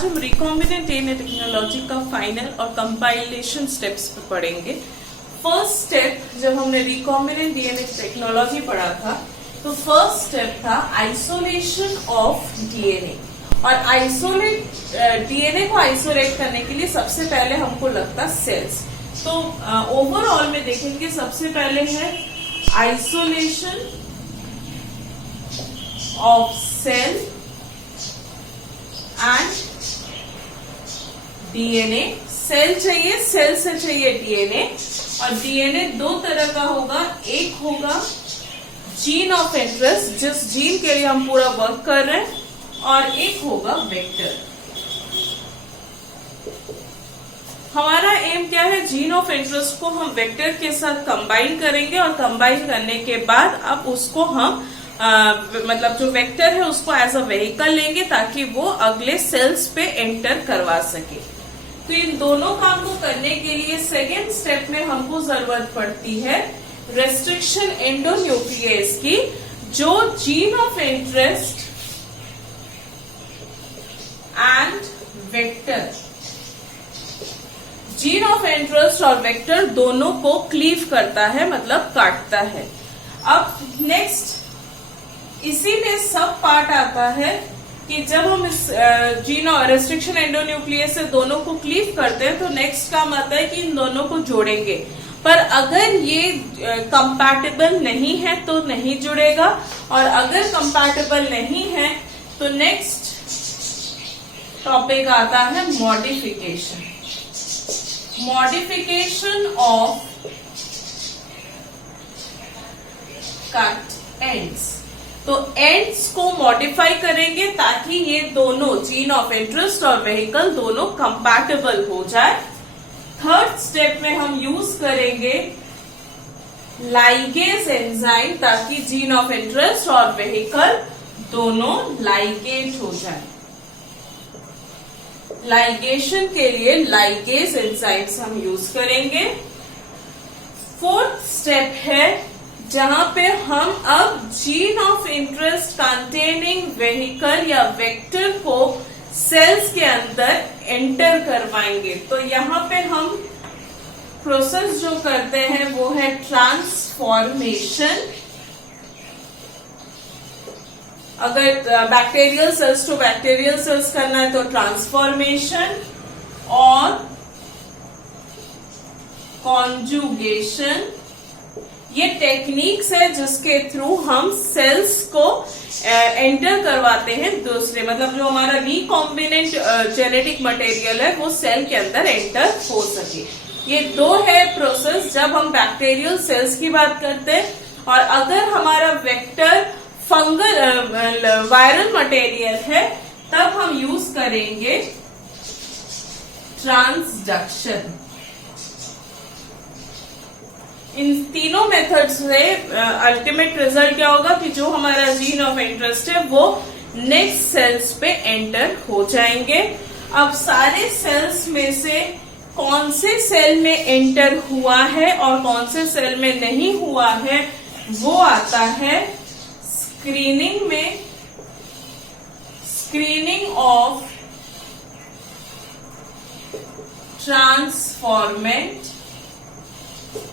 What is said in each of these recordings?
आज हम recombinant DNA technology का फाइनल और कंपाइलेशन स्टेप्स पे पढ़ेंगे। फर्स्ट स्टेप जब हमने रिकॉम्बिनेंट डीएनए टेक्नोलॉजी पढ़ा था तो फर्स्ट स्टेप था आइसोलेशन ऑफ डीएनए। और आइसोलेट डीएनए को आइसोलेट करने के लिए सबसे पहले हमको लगता सेल्स। तो ओवरऑल में देखेंगे सबसे पहले है isolation of cell and DNA. Cell चाहिए, सेल से चाहिए डीएनए, और डीएनए दो तरह का होगा। एक होगा जीन ऑफ इंटरेस्ट, जिस जीन के लिए हम पूरा वर्क कर रहे हैं, और एक होगा वेक्टर। हमारा एम क्या है, जीन ऑफ इंटरेस्ट को हम वेक्टर के साथ कंबाइन करेंगे और कंबाइन करने के बाद अब उसको हम मतलब जो वेक्टर है उसको एज अ व्हीकल लेंगे ताकि वो अगले सेल्स पे एंटर करवा सके। तो इन दोनों काम को करने के लिए सेकेंड स्टेप में हमको जरूरत पड़ती है रेस्ट्रिक्शन एंडोन्यूक्लियस की, जो gene of interest and vector, gene of interest और वेक्टर दोनों को क्लीव करता है, मतलब काटता है। अब नेक्स्ट इसी में सब पार्ट आता है कि जब हम इस जीन और रेस्ट्रिक्शन एंडोन्यूक्लियस से दोनों को क्लीव करते हैं तो नेक्स्ट काम आता है कि इन दोनों को जोड़ेंगे। पर अगर ये कंपैटिबल नहीं है तो नहीं जुड़ेगा, और अगर कंपैटिबल नहीं है तो नेक्स्ट टॉपिक आता है modification. Modification of cut ends. तो एंड्स को मॉडिफाई करेंगे ताकि ये दोनों जीन ऑफ इंटरेस्ट और व्हीकल दोनों कंपैटिबल हो जाए। थर्ड स्टेप में हम यूज करेंगे लाइगेज एंजाइम ताकि जीन ऑफ इंटरेस्ट और व्हीकल दोनों लाइगेट हो जाए। लाइगेशन के लिए लाइगेज एंजाइम्स हम यूज करेंगे। फोर्थ स्टेप है जहां पे हम अब gene of interest containing vehicle या वेक्टर को सेल्स के अंदर एंटर करवाएंगे। तो यहाँ पे हम प्रोसेस जो करते हैं वो है ट्रांसफॉर्मेशन। अगर bacterial cells to bacterial cells करना है तो ट्रांसफॉर्मेशन, और कॉन्जुगेशन। ये टेक्निक्स है जिसके थ्रू हम सेल्स को एंटर करवाते हैं दूसरे, मतलब जो हमारा रिकॉम्बिनेंट जेनेटिक मटेरियल है वो सेल के अंदर एंटर हो सके। ये दो है प्रोसेस जब हम बैक्टीरियल सेल्स की बात करते हैं। और अगर हमारा वेक्टर फंगल वायरल मटेरियल है तब हम यूज करेंगे ट्रांसडक्शन। इन तीनों मेथड से अल्टीमेट रिजल्ट क्या होगा कि जो हमारा जीन ऑफ इंटरेस्ट है वो नेक्स्ट सेल्स पे एंटर हो जाएंगे। अब सारे सेल्स में से कौन से सेल में एंटर हुआ है और कौन से सेल में नहीं हुआ है वो आता है स्क्रीनिंग में। Screening of transformant.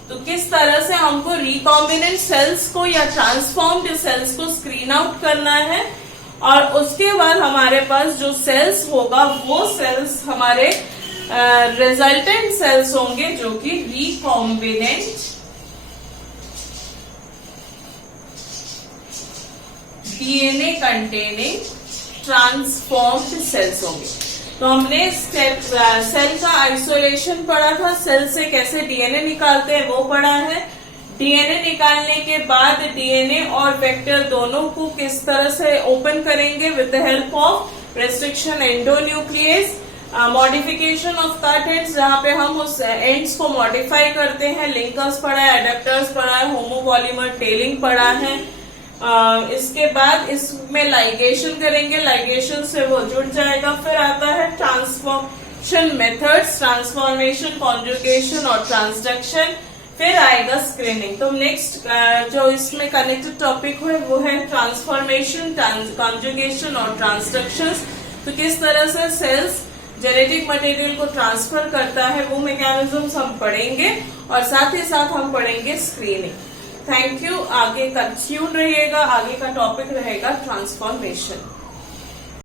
तो किस तरह से हमको रिकॉम्बिनेंट सेल्स को या ट्रांसफॉर्म्ड सेल्स को स्क्रीन आउट करना है, और उसके बाद हमारे पास जो सेल्स होगा वो सेल्स हमारे रिजल्टेंट सेल्स होंगे जो कि recombinant DNA containing transformed cells होंगे। तो हमने सेल का आइसोलेशन पढ़ा था, सेल से कैसे डीएनए निकालते हैं वो पढ़ा है। डीएनए निकालने के बाद डीएनए और वेक्टर दोनों को किस तरह से ओपन करेंगे with the help of restriction endonuclease. Modification of cut ends, जहां पे हम उस एंड्स को मॉडिफाई करते हैं। लिंकर्स पढ़ा है, एडेप्टर्स पढ़ा है, होमोपॉलीमर टेलिंग पढ़ा है। इसके बाद इसमें लाइगेशन करेंगे, लाइगेशन से वो जुड़ जाएगा। फिर आता है ट्रांसफॉर्मेशन मेथड्स, ट्रांसफॉर्मेशन, कॉन्जुगेशन और ट्रांसडक्शन। फिर आएगा स्क्रीनिंग। तो नेक्स्ट जो इसमें कनेक्टेड टॉपिक है वो है ट्रांसफॉर्मेशन, कॉन्जुगेशन और ट्रांसडक्शन। तो किस तरह से सेल्स जेनेटिक मटेरियल को ट्रांसफर करता है वो मैकेनिज्म्स हम पढ़ेंगे, और साथ ही साथ हम पढ़ेंगे स्क्रीनिंग। Thank you. आगे का ट्यून रहिएगा, आगे का टॉपिक रहेगा ट्रांसफॉर्मेशन।